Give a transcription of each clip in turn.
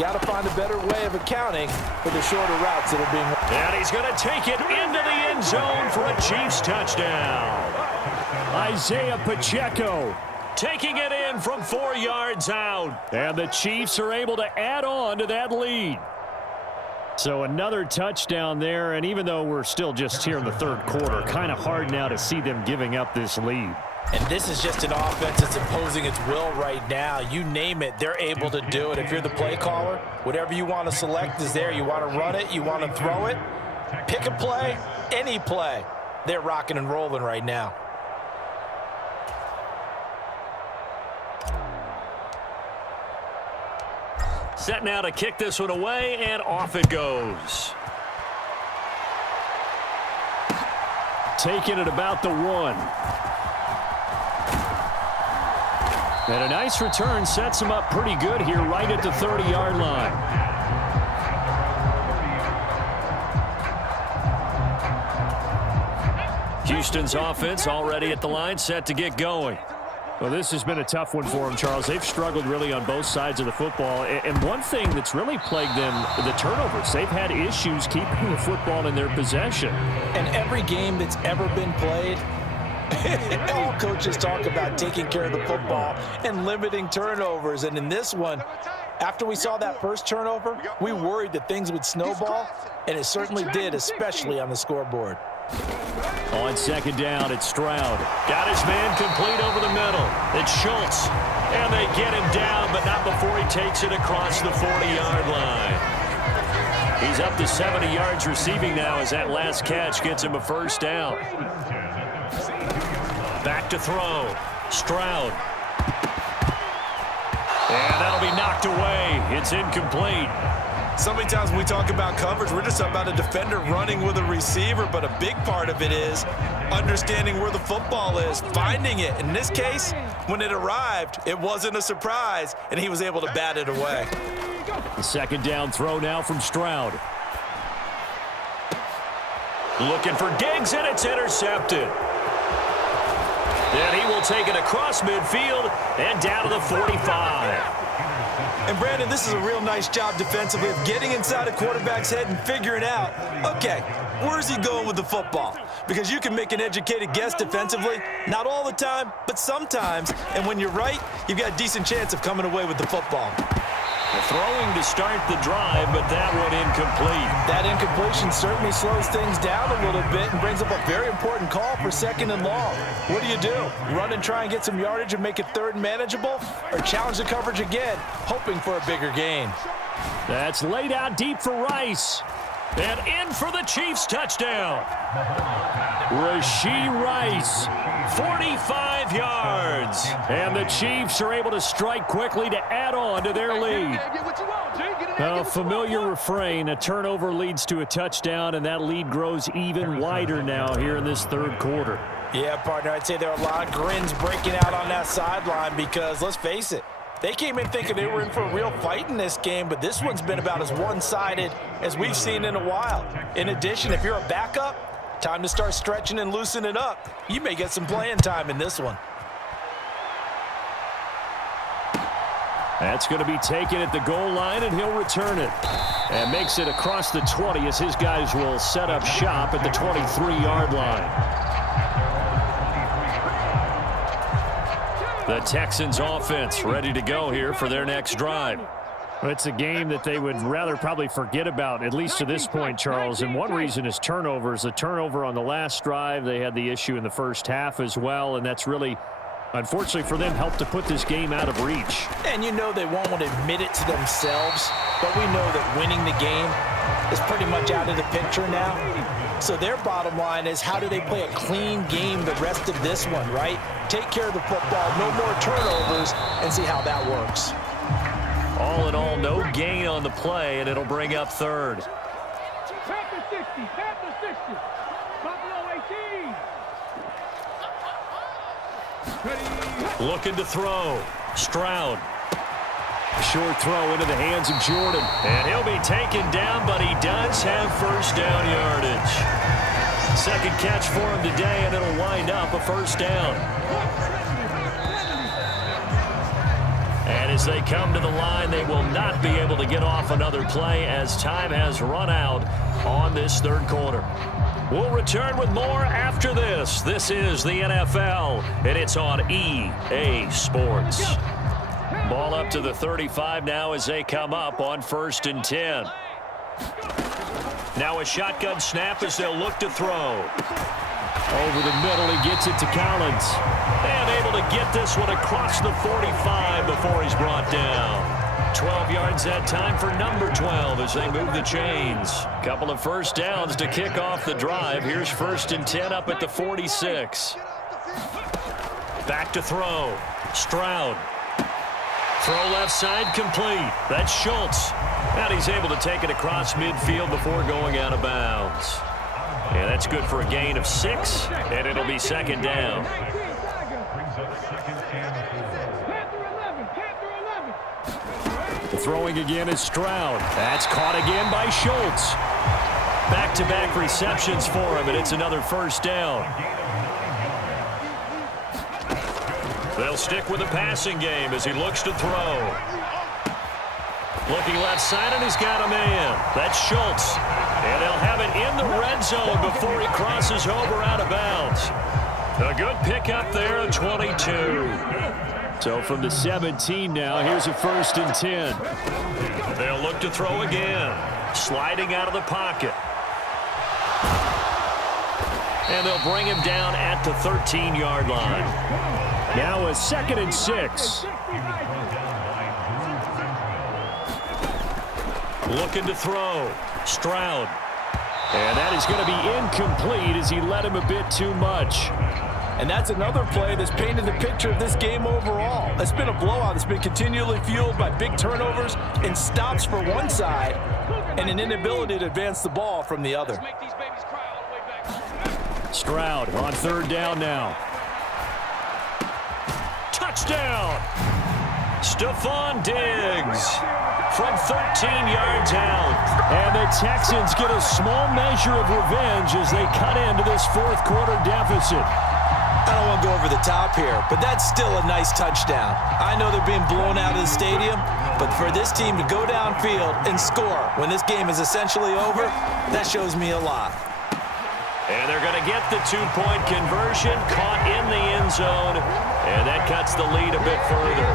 Got to find a better way of accounting for the shorter routes that are being run. And he's going to take it into the end zone for a Chiefs touchdown. Isaiah Pacheco taking it in from 4 yards out. And the Chiefs are able to add on to that lead. So another touchdown there, and even though we're still just here in the third quarter, kind of hard now to see them giving up this lead. And this is just an offense that's imposing its will right now. You name it, they're able to do it. If you're the play caller, whatever you want to select is there. You want to run it, you want to throw it, pick a play, any play. They're rocking and rolling right now. Set now to kick this one away, and off it goes. Taking it about the 1. And a nice return sets him up pretty good here right at the 30-yard line. Houston's offense already at the line, set to get going. Well, this has been a tough one for them, Charles. They've struggled really on both sides of the football. And one thing that's really plagued them, the turnovers. They've had issues keeping the football in their possession. And every game that's ever been played, all coaches talk about taking care of the football and limiting turnovers. And in this one, after we saw that first turnover, we worried that things would snowball, and it certainly did, especially on the scoreboard. On second down, it's Stroud. Got his man complete over the middle. It's Schultz. And they get him down, but not before he takes it across the 40-yard line. He's up to 70 yards receiving now as that last catch gets him a first down. Back to throw. Stroud. And that'll be knocked away. It's incomplete. So many times when we talk about coverage, we're just talking about a defender running with a receiver, but a big part of it is understanding where the football is, finding it. In this case, when it arrived, it wasn't a surprise, and he was able to bat it away. The second down throw now from Stroud. Looking for Diggs, and it's intercepted. And he will take it across midfield and down to the 45. And, Brandon, this is a real nice job defensively of getting inside a quarterback's head and figuring out, okay, where's he going with the football? Because you can make an educated guess defensively, not all the time, but sometimes. And when you're right, you've got a decent chance of coming away with the football. Throwing to start the drive, but that one incomplete. That incompletion certainly slows things down a little bit and brings up a very important call for second and long. What do? Run and try and get some yardage and make it third and manageable? Or challenge the coverage again, hoping for a bigger gain? That's laid out deep for Rice. And in for the Chiefs touchdown. Rashee Rice, 45 yards. And the Chiefs are able to strike quickly to add on to their lead. A familiar refrain, a turnover leads to a touchdown, and that lead grows even wider now here in this third quarter. Yeah, partner, I'd say there are a lot of grins breaking out on that sideline because, let's face it, they came in thinking they were in for a real fight in this game, but this one's been about as one-sided as we've seen in a while. In addition, if you're a backup, time to start stretching and loosening up. You may get some playing time in this one. That's going to be taken at the goal line, and he'll return it. And makes it across the 20 as his guys will set up shop at the 23-yard line. The Texans offense ready to go here for their next drive. It's a game that they would rather probably forget about, at least to this point, Charles. And one reason is turnovers. The turnover on the last drive, they had the issue in the first half as well, and that's really, unfortunately for them, helped to put this game out of reach. And you know they won't want to admit it to themselves, but we know that winning the game is pretty much out of the picture now. So their bottom line is, how do they play a clean game the rest of this one, right? Take care of the football, no more turnovers, and see how that works. All in all, no gain on the play, and it'll bring up third. Panther 60, Panther 60, Buffalo 18. Looking to throw. Stroud. A short throw into the hands of Jordan. And he'll be taken down, but he does have first down yardage. Second catch for him today, and it'll wind up a first down. And As they come to the line, they will not be able to get off another play as time has run out on this third quarter. We'll return with more after this. This is the NFL, and it's on EA Sports. Ball up to the 35 now as they come up on 1st and 10. Now a shotgun snap as they'll look to throw. Over the middle, he gets it to Collins. And able to get this one across the 45 before he's brought down. 12 yards that time for number 12 as they move the chains. Couple of first downs to kick off the drive. Here's 1st and 10 up at the 46. Back to throw. Stroud. Throw left side complete. That's Schultz. And he's able to take it across midfield before going out of bounds. And that's good for a gain of 6, and it'll be 2nd down. The throwing again is Stroud. That's caught again by Schultz. Back-to-back receptions for him, and it's another 1st down. They'll stick with the passing game as he looks to throw. Looking left side, and he's got a man. That's Schultz. And they'll have it in the red zone before he crosses over out of bounds. A good pickup there at 22. So from the 17 now, here's a 1st and 10. They'll look to throw again. Sliding out of the pocket. And they'll bring him down at the 13-yard line. Now a 2nd and 6. Looking to throw. Stroud. And that is going to be incomplete as he led him a bit too much. And that's another play that's painted the picture of this game overall. It's been a blowout that's been continually fueled by big turnovers and stops for one side and an inability to advance the ball from the other. Stroud on 3rd down now. Touchdown! Stephon Diggs from 13 yards out. And the Texans get a small measure of revenge as they cut into this 4th quarter deficit. I don't want to go over the top here, but that's still a nice touchdown. I know they're being blown out of the stadium, but for this team to go downfield and score when this game is essentially over, that shows me a lot. And they're going to get the 2-point conversion, caught in the end zone, and that cuts the lead a bit further.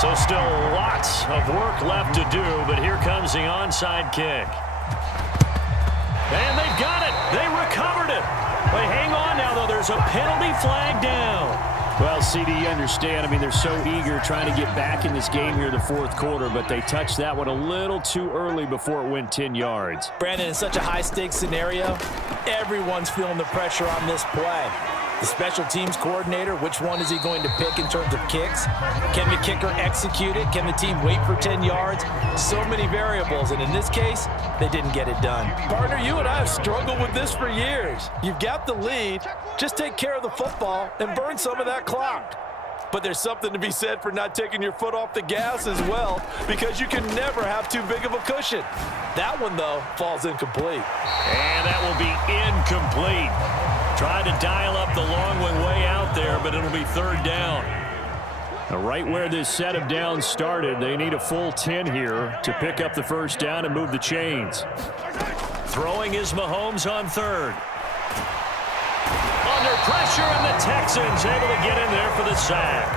So still lots of work left to do, but here comes the onside kick. And they've got it. They recovered it. But hang on now, though. There's a penalty flag down. Well, CD, you understand. I mean, they're so eager trying to get back in this game here in the 4th quarter, but they touched that one a little too early before it went 10 yards. Brandon, in such a high-stakes scenario, everyone's feeling the pressure on this play. The special teams coordinator, which one is he going to pick in terms of kicks? Can the kicker execute it? Can the team wait for 10 yards? So many variables, and in this case, they didn't get it done. Partner, you and I have struggled with this for years. You've got the lead. Just take care of the football and burn some of that clock. But there's something to be said for not taking your foot off the gas as well, because you can never have too big of a cushion. That one, though, falls incomplete. And that will be incomplete. Trying to dial up the long one way out there, but it'll be 3rd down. Now, right where this set of downs started, they need a full 10 here to pick up the 1st down and move the chains. Throwing is Mahomes on 3rd. Under pressure, and the Texans able to get in there for the sack.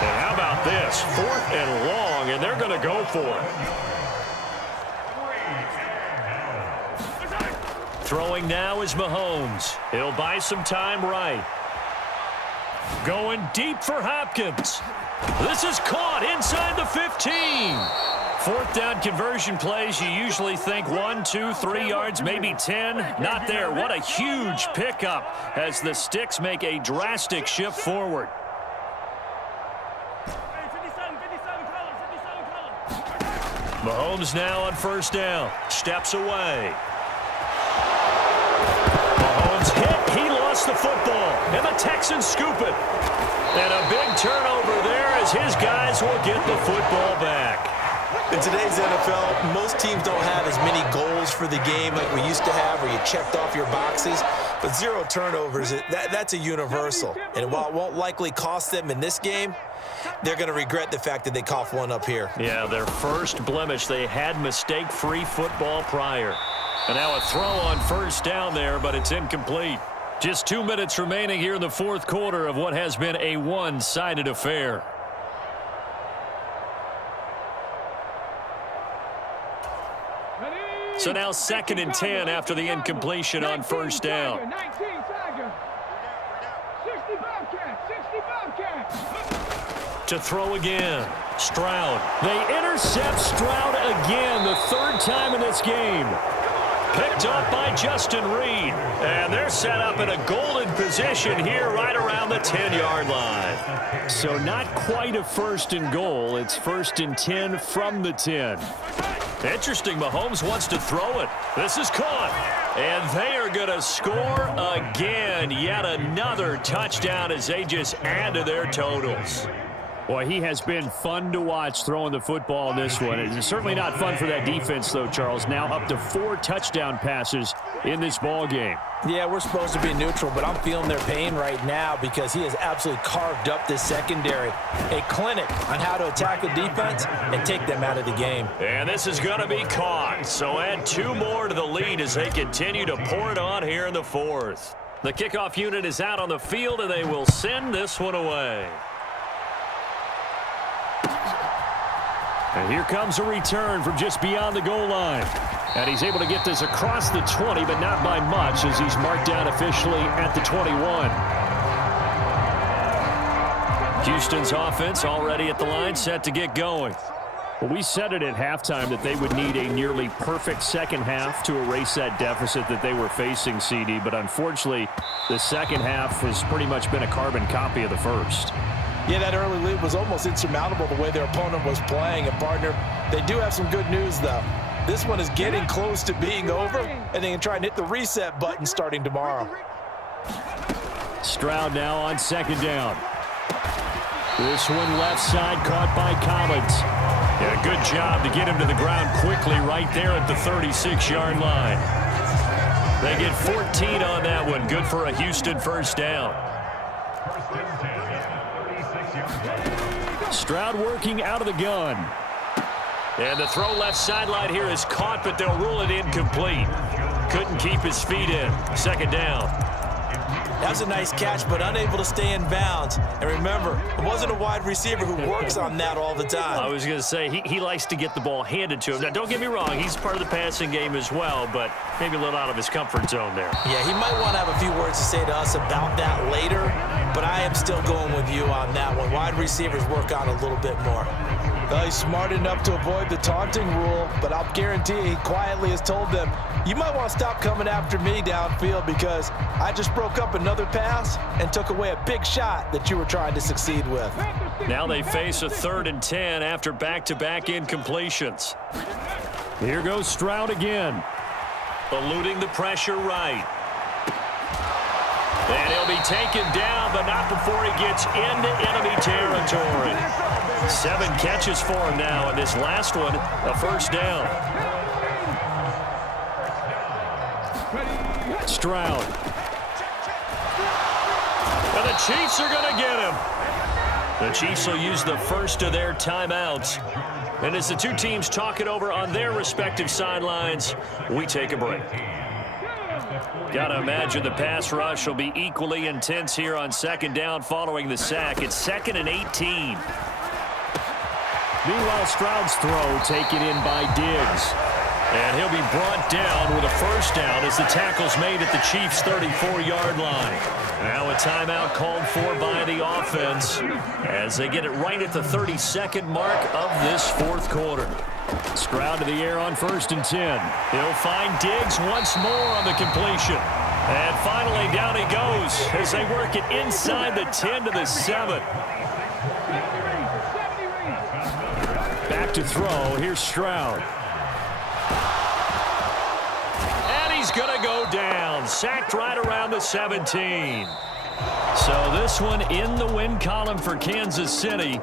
And how about this? 4th and long, and they're going to go for it. Throwing now is Mahomes. He'll buy some time right. Going deep for Hopkins. This is caught inside the 15. 4th down conversion plays, you usually think 1, 2, 3 yards, maybe 10. Not there. What a huge pickup as the sticks make a drastic shift forward. Mahomes now on 1st down. Steps away. Mahomes hit. He lost lost the football, and the Texans scoop it. And a big turnover there as his guys will get the football back. In today's NFL, most teams don't have as many goals for the game like we used to have where you checked off your boxes. But 0 turnovers, that's a universal. And while it won't likely cost them in this game, they're going to regret the fact that they coughed one up here. Yeah, their first blemish. They had mistake-free football prior. And now a throw on first down there, but it's incomplete. Just 2 minutes remaining here in the fourth quarter of what has been a one-sided affair. So now 2nd and 10 after the incompletion on first down. 19 Tiger. 60 Bobcats. 60 Bobcats. To throw again. Stroud. They intercept Stroud again, the 3rd time in this game. Picked up by Justin Reed. And they're set up in a golden position here right around the 10-yard line. So not quite a 1st and goal. It's 1st and 10 from the 10. Interesting, Mahomes wants to throw it. This is caught. And they are going to score again. Yet another touchdown as they just add to their totals. Boy, he has been fun to watch throwing the football in this one. It's certainly not fun for that defense, though, Charles. Now up to 4 touchdown passes in this ball game. Yeah, we're supposed to be neutral, but I'm feeling their pain right now because he has absolutely carved up this secondary. A clinic on how to attack a defense and take them out of the game. And this is going to be caught. So add 2 more to the lead as they continue to pour it on here in the 4th. The kickoff unit is out on the field, and they will send this one away. And here comes a return from just beyond the goal line. And he's able to get this across the 20, but not by much as he's marked down officially at the 21. Houston's offense already at the line, set to get going. Well, we said it at halftime that they would need a nearly perfect second half to erase that deficit that they were facing, CD. But unfortunately, the second half has pretty much been a carbon copy of the first. Yeah, that early lead was almost insurmountable the way their opponent was playing. And, partner, they do have some good news, though. This one is getting close to being over, and they can try and hit the reset button starting tomorrow. Stroud now on 2nd down. This one left side caught by Collins. Yeah, good job to get him to the ground quickly right there at the 36-yard line. They get 14 on that one. Good for a Houston first down. Stroud working out of the gun. And the throw left sideline here is caught, but they'll rule it incomplete. Couldn't keep his feet in. 2nd down. That was a nice catch, but unable to stay in bounds. And remember, it wasn't a wide receiver who works on that all the time. I was going to say, he likes to get the ball handed to him. Now, don't get me wrong, he's part of the passing game as well, but maybe a little out of his comfort zone there. Yeah, he might want to have a few words to say to us about that later, but I am still going with you on that one. Wide receivers work on a little bit more. Well, he's smart enough to avoid the taunting rule, but I'll guarantee he quietly has told them, you might want to stop coming after me downfield because I just broke up another pass and took away a big shot that you were trying to succeed with. Now they face a 3rd and 10 after back-to-back incompletions. Here goes Stroud again. Eluding the pressure right. And he'll be taken down, but not before he gets into enemy territory. 7 catches for him now, and this last one, a first down. Stroud. And the Chiefs are going to get him. The Chiefs will use the first of their timeouts. And as the two teams talk it over on their respective sidelines, we take a break. Gotta imagine the pass rush will be equally intense here on 2nd down following the sack. It's 2nd and 18. Meanwhile, Stroud's throw taken in by Diggs. And he'll be brought down with a first down as the tackle's made at the Chiefs' 34-yard line. Now a timeout called for by the offense as they get it right at the 32nd mark of this 4th quarter. Stroud to the air on 1st and 10. He'll find Diggs once more on the completion. And finally down he goes as they work it inside the 10 to the 7. Back to throw. Here's Stroud. And he's going to go down. down. Sacked right around the 17. So this one in the win column for Kansas City.